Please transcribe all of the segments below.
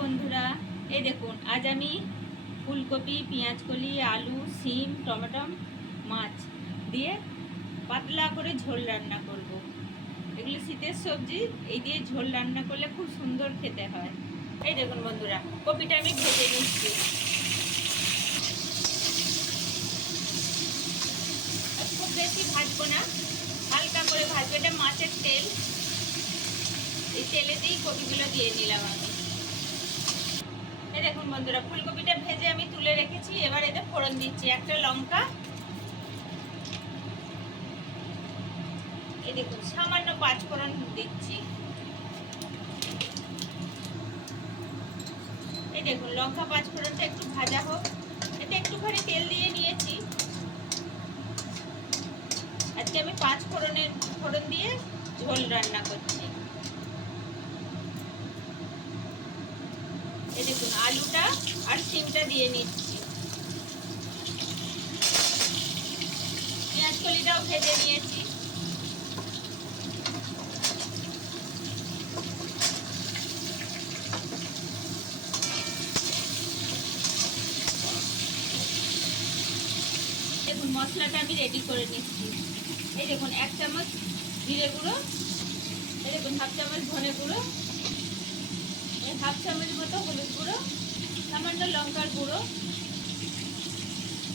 বন্ধুরা, এই দেখুন, আজ আমি ফুলকপি, পেঁয়াজকলি, আলু, সিম টমেটো মাছ দিয়ে পাতলা করে ঝোল রান্না করব। এগুলো শীতের সবজি, এই দিয়ে ঝোল রান্না করলে খুব সুন্দর খেতে হয়। এই দেখুন বন্ধুরা, কপিটা আমি ভেজে নিচ্ছি। খুব বেশি ভাজবো না, হালকা করে ভাজবো, এটা মাছের তেল। এই তেলে দিয়েই কপিগুলো দিয়ে নিলাম আমি। এই দেখুন বন্ধুরা, ফুলকপিটা ভেজে আমি তুলে রেখেছি। এবার এতে ফোড়ন দিচ্ছি, একটা লঙ্কা। এই দেখুন, সামান্য পাঁচ ফোড়ন দিচ্ছি। এই দেখুন, লঙ্কা পাঁচ ফোড়নটা একটু ভাজা হোক। এতে একটুখানি তেল দিয়ে নিয়েছি। আজকে আমি পাঁচ ফোড়নের, ফোড়ন দিয়ে ঝোল রান্না করছি। এই দেখুন, আলুটা আর সিমটা দিয়ে নিচ্ছি। পেঁয়াজ কলিটাও ভেজে নিয়েছি। দেখুন, মশলাটা আমি রেডি করে নিচ্ছি। এই দেখুন, এক চামচ জিরে গুঁড়ো, এই দেখুন, হাফ চামচ ধনে গুঁড়ো হাফ চামচ মতো হলুদ গুঁড়ো, সামান্য লঙ্কার গুঁড়ো।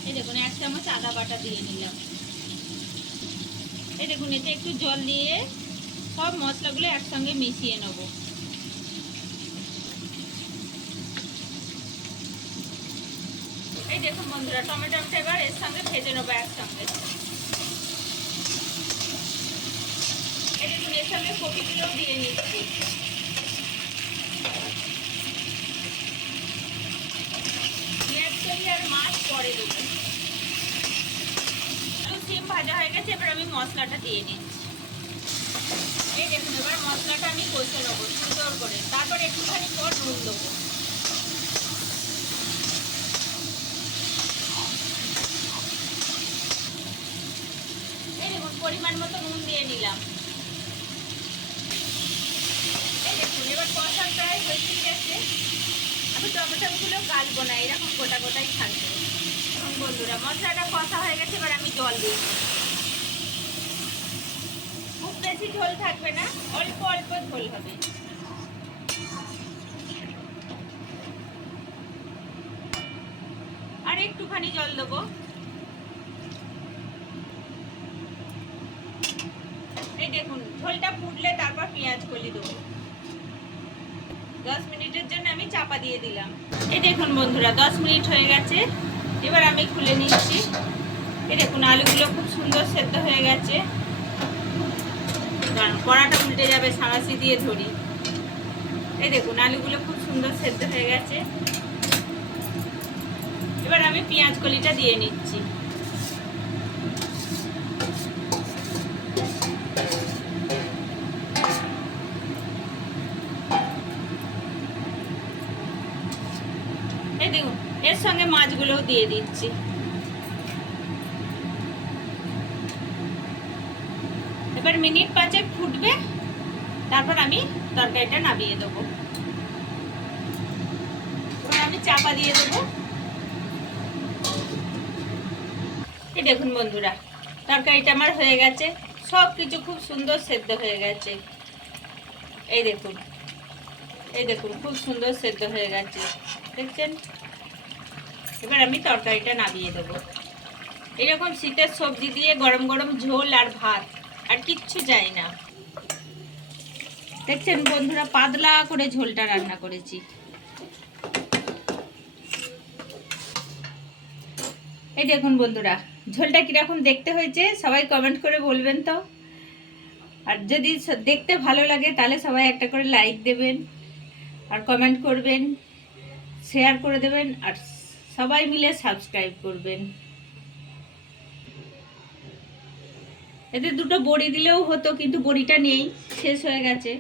এই দেখুন, এক চামচ আদা বাটা দিয়ে নিলাম। এই দেখুন, এতে একটু জল দিয়ে সব মশলাগুলো একসঙ্গে মিশিয়ে নেব। এই দেখুন বন্ধুরা টমেটোটা এবার এর সঙ্গে ভেজে নেব একসঙ্গে। এই দেখুন, এর সঙ্গে কপিগুলোও দিয়ে নিচ্ছি পেঁয়াজ কলি আর মাছ পরে দেবো আলু সিম ভাজা হয়ে গেছে, এবার আমি মশলাটা দিয়ে নিচ্ছি। এই দেখুন, এবার মশলাটা আমি কষে নেব, সুন্দর করে। তারপর একটুখানি পর নুন দেবো। দেখুন, পরিমাণ মতো নুন দিয়ে নিলাম। এবার কষা প্রায় হয়ে গেছে। আমি টমেটোগুলো গালবো না, এরকম গোটা গোটাই থাকবে। বন্ধুরা, মশলাটা কষা হয়ে গেছে, এবার আমি জল দিয়ে দিই। খুব বেশি ঝোল থাকবে না, অল্প অল্প ঝোল হবে। আর একটুখানি জল দেবো। এই দেখুন, ঝোলটা ফুটলে তারপর পেঁয়াজ কলি দেবো। দশ মিনিটের জন্য আমি চাপা দিয়ে দিলাম। এই দেখুন বন্ধুরা, দশ মিনিট হয়ে গেছে। এবার আমি খুলে নিচ্ছি। এই দেখুন, আলুগুলো খুব সুন্দর সেদ্ধ হয়ে গেছে। কারণ কড়াটা উল্টে যাবে সাঁড়াশি দিয়ে ধরি। এই দেখুন, আলুগুলো খুব সুন্দর সেদ্ধ হয়ে গেছে। এবার আমি পেঁয়াজ কলিটা দিয়ে নিচ্ছি। এই দেখুন এর সঙ্গে মাছগুলোও দিয়ে দিচ্ছি। এবার মিনিট পাঁচেক ফুটবে, তারপর আমি তরকারিটা নামিয়ে দেবো। আমি চাপা দিয়ে দেবো। দেখুন বন্ধুরা, তরকারিটা আমার হয়ে গেছে সব কিছু খুব সুন্দর সেদ্ধ হয়ে গেছে। এই দেখুন এই দেখুন, খুব সুন্দর সেদ্ধ হয়ে গেছে। দেখছেন? এবার আমি তরকারিটা নামিয়ে দেবো। এরকম শীতের সবজি দিয়ে গরম গরম ঝোল আর ভাত, আর কিচ্ছু চাই না। দেখছেন বন্ধুরা, পাতলা করে ঝোলটা রান্না করেছি। এই দেখুন বন্ধুরা, ঝোলটা কীরকম দেখতে হয়েছে সবাই কমেন্ট করে বলবেন তো। আর যদি দেখতে ভালো লাগে তাহলে সবাই একটা করে লাইক দেবেন, আর কমেন্ট করবেন শেয়ার করে দেবেন, আর সবাই মিলে সাবস্ক্রাইব করবেন। এতে দুটো বড়ি দিলেও হতো, কিন্তু বড়িটা নেই, শেষ হয়ে গেছে।